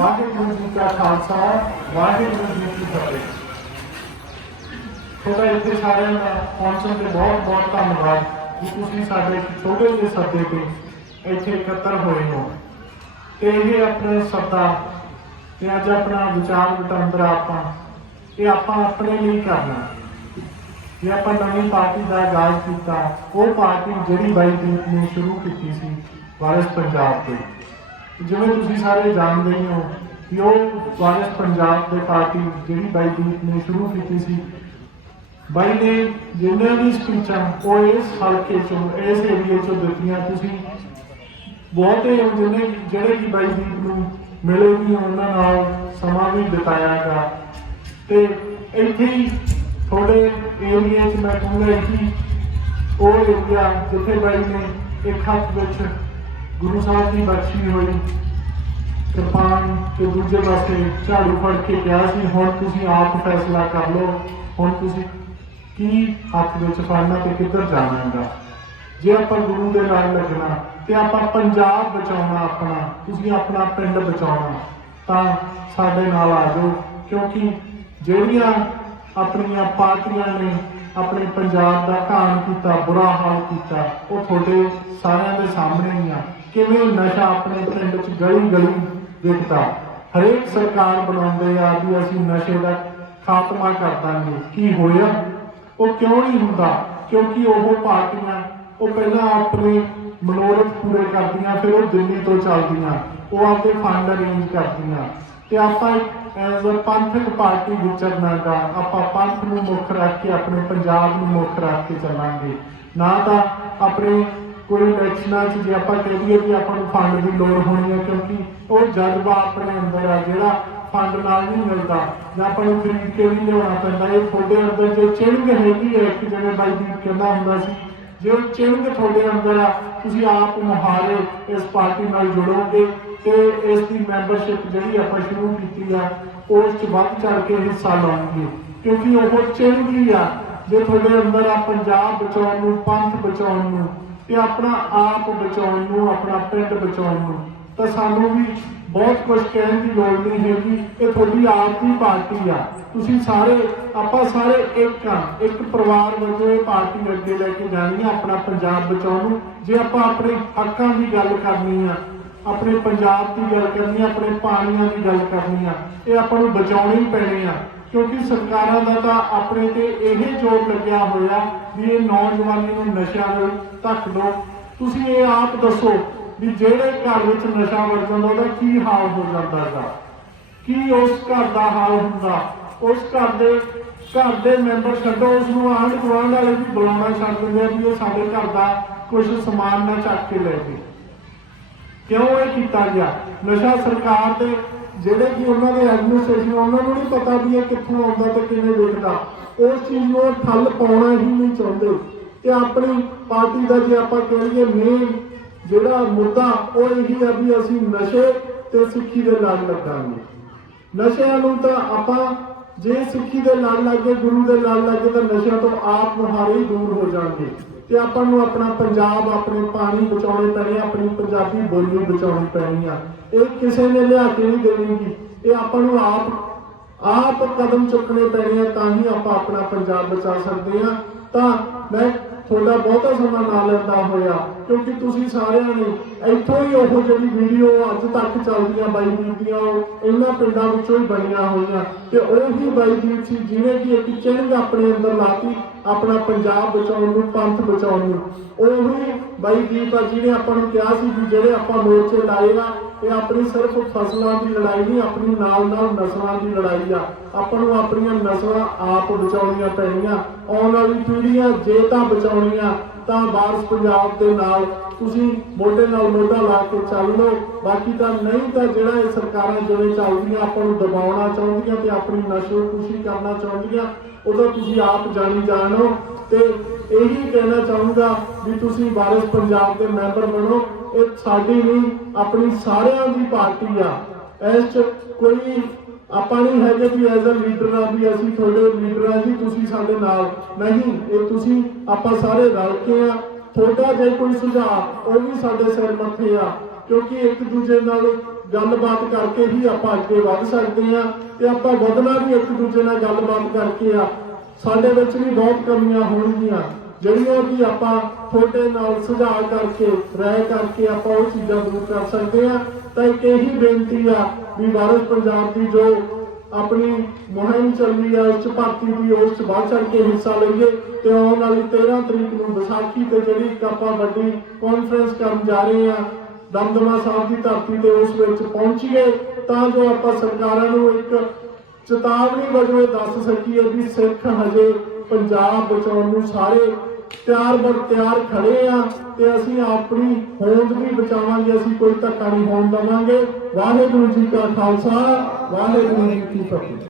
ਵਾਹਿਗੁਰੂ ਜੀ ਕਾ ਖਾਲਸਾ, ਵਾਹਿਗੁਰੂ ਜੀ ਕੀ ਫਤਿਹ। ਤੁਹਾਡਾ ਇੱਥੇ ਸਾਰਿਆਂ ਦਾ ਪਹੁੰਚਣ ਤੇ ਬਹੁਤ ਬਹੁਤ ਧੰਨਵਾਦ ਕਿ ਤੁਸੀਂ ਸਾਡੇ ਛੋਟੇ ਜਿਹੇ ਸੱਦੇ ਤੇ ਇੱਥੇ ਇਕੱਤਰ ਹੋਏ ਹੋ। ਤੇ ਇਹ ਆਪਣੇ ਸੱਦਾ ਤੇ ਅੱਜ ਆਪਣਾ ਵਿਚਾਰ ਵਟਾਂਦਰਾ ਆਪਾਂ, ਇਹ ਆਪਾਂ ਆਪਣੇ ਲਈ ਕਰਨਾ। ਜੇ ਆਪਾਂ ਨਵੀਂ ਪਾਰਟੀ ਦਾ ਆਗਾਜ਼ ਕੀਤਾ, ਉਹ ਪਾਰਟੀ ਜਿਹੜੀ ਬਾਈ ਦੀਪ ਨੇ ਸ਼ੁਰੂ ਕੀਤੀ ਸੀ ਵਾਰਿਸ ਪੰਜਾਬ ਤੋਂ। ਜਿਵੇਂ ਤੁਸੀਂ ਸਾਰੇ ਜਾਣਦੇ ਹੀ ਹੋ ਕਿ ਉਹ ਵਾਰਿਸ ਪੰਜਾਬ ਦੇ ਪਾਰਟੀ ਜਿਹੜੀ ਬਾਈ ਦੀਪ ਨੇ ਸ਼ੁਰੂ ਕੀਤੀ ਸੀ। ਬਾਈ ਨੇ ਜਿੰਨੇ ਵੀ ਸਪੀਚਾਂ ਉਹ ਇਸ ਹਲਕੇ ਚੋਂ, ਇਸ ਏਰੀਏ ਚੋਂ ਦਿੱਤੀਆਂ। ਤੁਸੀਂ ਬਹੁਤੇ ਜਿਹਨੇ ਜਿਹੜੇ ਕਿ ਬਾਈ ਦੀਪ ਨੂੰ ਮਿਲੇ ਵੀ ਉਹਨਾਂ ਨਾਲ ਸਮਾਂ ਵੀ ਬਿਤਾਇਆਗਾ ਤੇ ਇੱਥੇ ਹੀ ਥੋੜੇ ਏਰੀਏ 'ਚ ਮੈਂ ਕਹਿੰਦਾ ਕਿ ਉਹ ਏਰੀਆ ਜਿੱਥੇ ਬਾਈ ਨੇ ਇੱਕ ਹੱਥ ਵਿੱਚ ਗੁਰੂ ਸਾਹਿਬ ਦੀ ਬਖਸ਼ੀ ਹੋਈ। ਕਿਰਪਾਨ ਤੇ ਦੂਜੇ ਪਾਸੇ ਝਾੜੂ ਫੜ ਕੇ ਕਿਹਾ ਸੀ, ਹੁਣ ਤੁਸੀਂ ਆਪ ਫੈਸਲਾ ਕਰ ਲਓ। ਹੁਣ ਤੁਸੀਂ ਕੀ ਹੱਥ ਵਿੱਚ ਫੜਨਾ ਤੇ ਕਿੱਧਰ ਜਾਣਾ ਹੈਗਾ ਜੇ ਆਪਾਂ ਗੁਰੂ ਦੇ ਨਾਲ ਲੱਗਣਾ ਤੇ ਆਪਾਂ ਪੰਜਾਬ ਬਚਾਉਣਾ ਆਪਣਾ, ਤੁਸੀਂ ਆਪਣਾ ਪਿੰਡ ਬਚਾਉਣਾ, ਤਾਂ ਸਾਡੇ ਨਾਲ ਆ ਜਾਓ। ਕਿਉਂਕਿ ਜਿਹੜੀਆਂ ਆਪਣੀਆਂ ਪਾਰਟੀਆਂ ਨੇ ਆਪਣੇ ਪੰਜਾਬ ਦਾ ਘਾਣ ਕੀਤਾ, ਬੁਰਾ ਹਾਲ ਕੀਤਾ, ਉਹ ਤੁਹਾਡੇ ਸਾਰਿਆਂ ਦੇ ਸਾਹਮਣੇ ਹੀ ਆ। ਕਿਵੇਂ ਨਸ਼ਾ ਆਪਣੇ ਪਿੰਡ 'ਚ ਗਲੀ ਗਲੀ ਵਿਕਦਾ ਹਰੇਕ ਸਰਕਾਰ ਬਣਾਉਂਦੇ ਆ ਵੀ ਅਸੀਂ ਨਸ਼ੇ ਦਾ ਖਾਤਮਾ ਕਰ ਦਾਂਗੇ। ਕੀ ਹੋਇਆ? ਉਹ ਕਿਉਂ ਨਹੀਂ ਹੁੰਦਾ? ਕਿਉਂਕਿ ਉਹ ਪਾਰਟੀਆਂ ਉਹ ਪਹਿਲਾਂ ਆਪਣੇ ਮਨੋਰਥ ਪੂਰੇ ਕਰਦੀਆਂ, ਫਿਰ ਉਹ ਦਿੱਲੀ ਤੋਂ ਚੱਲਦੀਆਂ। ਉਹ ਆਪਦੇ ਫੰਡ ਅਰੇਂਜ ਕਰਦੀਆਂ। ਤੇ ਆਪਾਂ ਐਜ਼ ਅ ਪੰਥਕ ਪਾਰਟੀ ਵਿਚਰਨਾਗਾ ਆਪਾਂ ਪੰਥ ਨੂੰ ਮੁੱਖ ਰੱਖ ਕੇ, ਆਪਣੇ ਪੰਜਾਬ ਨੂੰ ਮੁੱਖ ਰੱਖ ਕੇ ਚੱਲਾਂਗੇ। ਨਾ ਤਾਂ ਆਪਣੇ ਕੋਈ ਇਲੈਕਸ਼ਨਾਂ 'ਚ ਜੇ ਆਪਾਂ ਕਹਿ ਕਿ ਆਪਾਂ ਨੂੰ ਫੰਡ ਦੀ ਲੋੜ ਹੋਣੀ ਹੈ ਕਿਉਂਕਿ ਉਹ ਜਜ਼ਬਾ ਆਪਣੇ ਅੰਦਰ ਆ, ਜਿਹੜਾ ਫੰਡ ਨਾਲ ਨਹੀਂ ਮਿਲਦਾ। ਜਾਂ ਆਪਾਂ ਨੂੰ ਖਰੀਦ ਕੇ ਵੀ ਲਿਆਉਣਾ ਪੈਂਦਾ। ਇਹ ਤੁਹਾਡੇ ਅੰਦਰ ਜੇ ਚਿੰਗ ਹੈਗੀ ਹੈ ਇੱਕ ਜਿਵੇਂ ਬਾਈ ਦੀ ਕਹਿੰਦਾ ਹੁੰਦਾ ਸੀ, ਜੇ ਉਹ ਚਿੰਗ ਤੁਹਾਡੇ ਅੰਦਰ ਆ, ਤੁਸੀਂ ਆਪ ਮੁਹਾਰੇ ਇਸ ਪਾਰਟੀ ਨਾਲ ਜੁੜੋਗੇ ਤੇ ਇਸ ਦੀ ਮੈਂਬਰਸ਼ਿਪ ਜਿਹੜੀ ਆਪਾਂ ਸ਼ੁਰੂ ਕੀਤੀ ਆ, ਉਸ 'ਚ ਵੱਧ ਚੜ ਕੇ ਹਿੱਸਾ ਲਓਗੇ। ਕਿਉਂਕਿ ਉਹ ਚਿੰਗ ਹੀ ਆ। ਜੇ ਤੁਹਾਡੇ ਅੰਦਰ ਆ ਪੰਜਾਬ ਬਚਾਉਣ ਨੂੰ, ਪੰਥ ਬਚਾਉਣ ਨੂੰ ਤੇ ਆਪਣਾ ਆਪ ਬਚਾਉਣ ਨੂੰ, ਆਪਣਾ ਪਿੰਡ ਬਚਾਉਣ ਨੂੰ। ਤਾਂ ਸਾਨੂੰ ਵੀ ਬਹੁਤ ਕੁਝ ਕਹਿਣ ਦੀ ਲੋੜ ਨਹੀਂ ਹੈਗੀ ਇਹ ਤੁਹਾਡੀ ਆਪ ਦੀ ਪਾਰਟੀ ਆ। ਤੁਸੀਂ ਸਾਰੇ, ਆਪਾਂ ਸਾਰੇ ਇੱਕ ਆ। ਇੱਕ ਪਰਿਵਾਰ ਵਜੋਂ ਇਹ ਪਾਰਟੀ ਅੱਗੇ ਲੈ ਕੇ ਜਾਣੀ ਆ, ਆਪਣਾ ਪੰਜਾਬ ਬਚਾਉਣ ਨੂੰ। ਜੇ ਆਪਾਂ ਆਪਣੇ ਹੱਕਾਂ ਦੀ ਗੱਲ ਕਰਨੀ ਆ, ਆਪਣੇ ਪੰਜਾਬ ਦੀ ਗੱਲ ਕਰਨੀ ਆ, ਆਪਣੇ ਪਾਣੀਆਂ ਦੀ ਗੱਲ ਕਰਨੀ ਆ, ਇਹ ਆਪਾਂ ਨੂੰ ਬਚਾਉਣੇ ਹੀ ਪੈਣੇ ਆ। ਕਿਉਂਕਿ ਸਰਕਾਰਾਂ ਦਾ ਤਾਂ ਆਪਣੇ ਤੇ ਇਹ ਜ਼ੋਰ ਲੱਗਿਆ ਹੋਇਆ ਵੀ ਇਹ ਨੌਜਵਾਨੀ ਨੂੰ ਨਸ਼ਿਆਂ ਨੂੰ ਧੱਕ ਦੋ। ਤੁਸੀਂ ਇਹ ਆਪ ਦੱਸੋ ਵੀ ਜਿਹੜੇ ਘਰ ਵਿੱਚ ਨਸ਼ਾ ਵੜ ਜਾਂਦਾ ਕੀ ਹਾਲ ਹੋ ਜਾਂਦਾ ਹੈਗਾ? ਕੀ ਉਸ ਘਰ ਦਾ ਹਾਲ ਹੁੰਦਾ? ਉਸ ਘਰ ਦੇ ਘਰ ਦੇ ਮੈਂਬਰ ਛੱਡੋ ਉਸ ਨੂੰ ਆਂਢ ਗੁਆਂਢ ਵਾਲੇ ਵੀ ਬੁਲਾਉਣਾ ਛੱਡ ਦਿੰਦੇ ਆ ਵੀ ਉਹ ਸਾਡੇ ਘਰ ਦਾ ਕੁਝ ਸਮਾਨ ਨਾ ਚੱਕ ਕੇ ਲੈ ਜੇ ਕਿਉਂ ਇਹ ਕੀਤਾ ਗਿਆ? ਨਸ਼ਾ ਸਰਕਾਰ ਦੇ ਜਿਹੜੇ ਕਿ ਉਹਨਾਂ ਦੇ ਐਡਮਿਨਿਸਟ੍ਰੇਸ਼ਨ ਉਹਨਾਂ ਨੂੰ ਨਹੀਂ ਪਤਾ ਵੀ ਇਹ ਕਿੱਥੋਂ ਆਉਂਦਾ ਤੇ ਕਿਵੇਂ ਵਿਕਦਾ ਉਸ ਚੀਜ਼ ਨੂੰ ਠੱਲ ਪਾਉਣਾ ਹੀ ਨਹੀਂ ਚਾਹੁੰਦੇ। ਤੇ ਆਪਣੀ ਪਾਰਟੀ ਦਾ ਜੇ ਆਪਾਂ ਕਹੀਏ ਮੇਨ ਜਿਹੜਾ ਮੁੱਦਾ, ਉਹ ਇਹੀ ਆ ਵੀ ਅਸੀਂ ਨਸ਼ੇ ਤੇ ਸਿੱਖੀ ਦੇ ਨਾਲ ਲੱਗਾਂਗੇ। ਨਸ਼ਿਆਂ ਨੂੰ ਤਾਂ ਆਪਾਂ ਜੇ ਸਿੱਖੀ ਦੇ ਨਾਲ ਲੱਗੇ ਗੁਰੂ ਦੇ ਨਾਲ ਲੱਗੇ ਤਾਂ ਨਸ਼ਿਆਂ ਤੋਂ ਆਪ ਮੁਹਾਰੇ ਦੂਰ ਹੋ ਜਾਣਗੇ। ਤੇ ਆਪਾਂ ਨੂੰ ਆਪਣਾ ਪੰਜਾਬ ਆਪਣੇ ਪਾਣੀ ਬਚਾਉਣੇ ਪੈਣੇ ਆ, ਆਪਣੀ ਪੰਜਾਬੀ ਬੋਲੀ ਬਚਾਉਣੀ ਪੈਣੀ ਆ। ਇਹ ਕਿਸੇ ਨੇ ਲਿਆ ਕੇ ਨਹੀਂ ਦੇਣੀਗੀ ਇਹ ਆਪਾਂ ਨੂੰ ਆਪ ਆਪ ਕਦਮ ਚੁੱਕਣੇ ਪੈਣੇ ਆ ਤਾਂ ਹੀ ਆਪਾਂ ਆਪਣਾ ਪੰਜਾਬ ਬਚਾ ਸਕਦੇ ਆ। ਤਾਂ ਮੈਂ ਤੁਹਾਡਾ ਬਹੁਤਾ ਸਮਾਂ ਨਾ ਲੈਂਦਾ ਹੋਇਆ, ਕਿਉਂਕਿ ਤੁਸੀਂ ਸਾਰਿਆਂ ਨੇ ਇੱਥੋਂ ਹੀ ਉਹ ਜਿਹੜੀ ਵੀਡੀਓ ਅੱਜ ਤੱਕ ਚੱਲਦੀਆਂ ਬਾਈ ਦੀਪ ਦੀਆਂ, ਉਹ ਇਹਨਾਂ ਪਿੰਡਾਂ ਵਿੱਚੋਂ ਹੀ ਬਣੀਆਂ ਹੋਈਆਂ। ਤੇ ਉਹੀ ਬਾਈ ਦੀਪ ਸੀ, ਜਿਹਨੇ ਕਿ ਇੱਕ ਚਿੰਗ ਆਪਣੇ ਅੰਦਰ ਲਾਤੀ ਆਪਣਾ ਪੰਜਾਬ ਬਚਾਉਣ ਨੂੰ, ਪੰਥ ਬਚਾਉਣ ਨੂੰ। ਉਹੀ ਬਾਈ ਦੀਪ ਆ ਜਿਹਨੇ ਆਪਾਂ ਨੂੰ ਕਿਹਾ ਸੀ ਵੀ ਜਿਹੜੇ ਆਪਾਂ ਮੋਰਚੇ ਲਾਏ ਆ ਇਹ ਆਪਣੀ ਸਿਰਫ ਫਸਲਾਂ ਦੀ ਲੜਾਈ ਨਹੀਂ, ਆਪਣੀ ਨਾਲ ਨਾਲ ਨਸਲਾਂ ਦੀ ਲੜਾਈ ਆ। ਆਪਾਂ ਨੂੰ ਆਪਣੀਆਂ ਨਸਲਾਂ ਆਪ ਬਚਾਉਣੀਆਂ ਪੈਣੀਆਂ। ਆਉਣ ਵਾਲੀ ਪੀੜ੍ਹੀਆਂ ਜੇ ਤਾਂ ਬਚਾਉਣੀਆਂ, ਤਾਂ ਵਾਰਸ ਪੰਜਾਬ ਦੇ ਨਾਲ ਤੁਸੀਂ ਮੋਢੇ ਨਾਲ ਮੋਢਾ ਲਾ ਕੇ ਚੱਲ ਲਓ। ਬਾਕੀ ਤਾਂ ਨਹੀਂ ਤਾਂ ਜਿਹੜਾ ਇਹ ਸਰਕਾਰਾਂ ਜਿਵੇਂ ਚੱਲਦੀਆਂ, ਆਪਾਂ ਨੂੰ ਦਬਾਉਣਾ ਚਾਹੁੰਦੀਆਂ ਤੇ ਆਪਣੀ ਨਸ਼ੋ ਖੁਸ਼ੀ ਕਰਨਾ ਚਾਹੁੰਦੀਆਂ ਉਹਦਾ ਤੁਸੀਂ ਆਪ ਜਾਣੀ ਜਾਣੋ। ਤੇ ਇਹੀ ਕਹਿਣਾ ਚਾਹੂੰਗਾ ਵੀ ਤੁਸੀਂ ਵਾਰਿਸ ਪੰਜਾਬ ਦੇ ਮੈਂਬਰ ਬਣੋ। ਇਹ ਸਾਡੀ ਨਹੀਂ, ਆਪਣੀ ਸਾਰਿਆਂ ਦੀ ਪਾਰਟੀ ਆ। ਇਸ ਚ ਕੋਈ ਆਪਾਂ ਨਹੀਂ ਹੈਗੇ ਵੀ ਐਜ਼ ਅ ਲੀਡਰ ਆ ਵੀ ਅਸੀਂ ਤੁਹਾਡੇ ਲੀਡਰ ਆ ਜੀ, ਤੁਸੀਂ ਸਾਡੇ ਨਾਲ ਨਹੀਂ। ਇਹ ਤੁਸੀਂ ਆਪਾਂ ਸਾਰੇ ਰਲ ਕੇ ਆ। ਤੁਹਾਡਾ ਜੇ ਕੋਈ ਸੁਝਾਅ ਉਹ ਵੀ ਸਾਡੇ ਸਿਰ ਮੱਥੇ ਆ। ਕਿਉਂਕਿ ਇੱਕ ਦੂਜੇ ਨਾਲ ਗੱਲਬਾਤ ਕਰਕੇ ਹੀ ਆਪਾਂ ਅੱਗੇ ਵੱਧ ਸਕਦੇ ਆ ਤੇ ਆਪਾਂ ਵਧਣਾ ਵੀ ਇੱਕ ਦੂਜੇ ਨਾਲ ਗੱਲਬਾਤ ਕਰਕੇ ਆ। ਸਾਡੇ ਵਿੱਚ ਵੀ ਬਹੁਤ ਕਮੀਆਂ ਹੋਣਗੀਆਂ। ਜਿਹੜੀਆਂ ਵੀ ਆਪਾਂ ਤੁਹਾਡੇ ਨਾਲ ਸੁਝਾਅ ਕਰਕੇ, ਰਾਏ ਕਰਕੇ ਆਪਾਂ ਉਹ ਚੀਜ਼ਾਂ ਦੂਰ ਕਰ ਸਕਦੇ ਆ ਤਾਂ ਇੱਕ ਇਹੀ ਬੇਨਤੀ ਆ ਵੀ ਭਾਰਤ ਪੰਜਾਬ ਦੀ ਜੋ ਆਪਣੀ ਮੁਹਿੰਮ ਚੱਲੀ ਆ, ਉਸ ਭਰਤੀ ਦੀ ਉਸ 'ਚ ਵੱਧ ਚੜ ਕੇ ਹਿੱਸਾ ਲਈਏ ਤੇ ਆਉਣ ਵਾਲੀ 13 ਤਰੀਕ ਨੂੰ ਵਿਸਾਖੀ ਤੇ ਜਿਹੜੀ ਆਪਾਂ ਵੱਡੀ ਕਾਨਫਰੰਸ ਕਰਨ ਜਾ ਰਹੇ ਆ, ਦਮਦਮਾ ਸਾਹਿਬ ਦੀ ਧਰਤੀ ਤੇ ਉਸ ਵਿੱਚ ਪਹੁੰਚੀਏ ਤਾਂ ਜੋ ਆਪਾਂ ਸਰਕਾਰਾਂ ਨੂੰ ਇੱਕ ਚੇਤਾਵਨੀ ਵਜੋਂ ਇਹ ਦੱਸ ਸਕੀਏ ਵੀ ਸਿੱਖ ਹਜੇ ਪੰਜਾਬ ਬਚਾਉਣ ਨੂੰ ਸਾਰੇ ਤਿਆਰ ਬਰ ਤਿਆਰ ਖੜੇ ਆ ਤੇ ਅਸੀਂ ਆਪਣੀ ਹੋਂਦ ਵੀ ਬਚਾਵਾਂਗੇ, ਅਸੀਂ ਕੋਈ ਧੱਕਾ ਨਹੀਂ ਹੋਣ ਦੇਵਾਂਗੇ। ਵਾਹਿਗੁਰੂ ਜੀ ਕਾ ਖਾਲਸਾ, ਵਾਹਿਗੁਰੂ ਜੀ ਕੀ ਫਤਿਹ।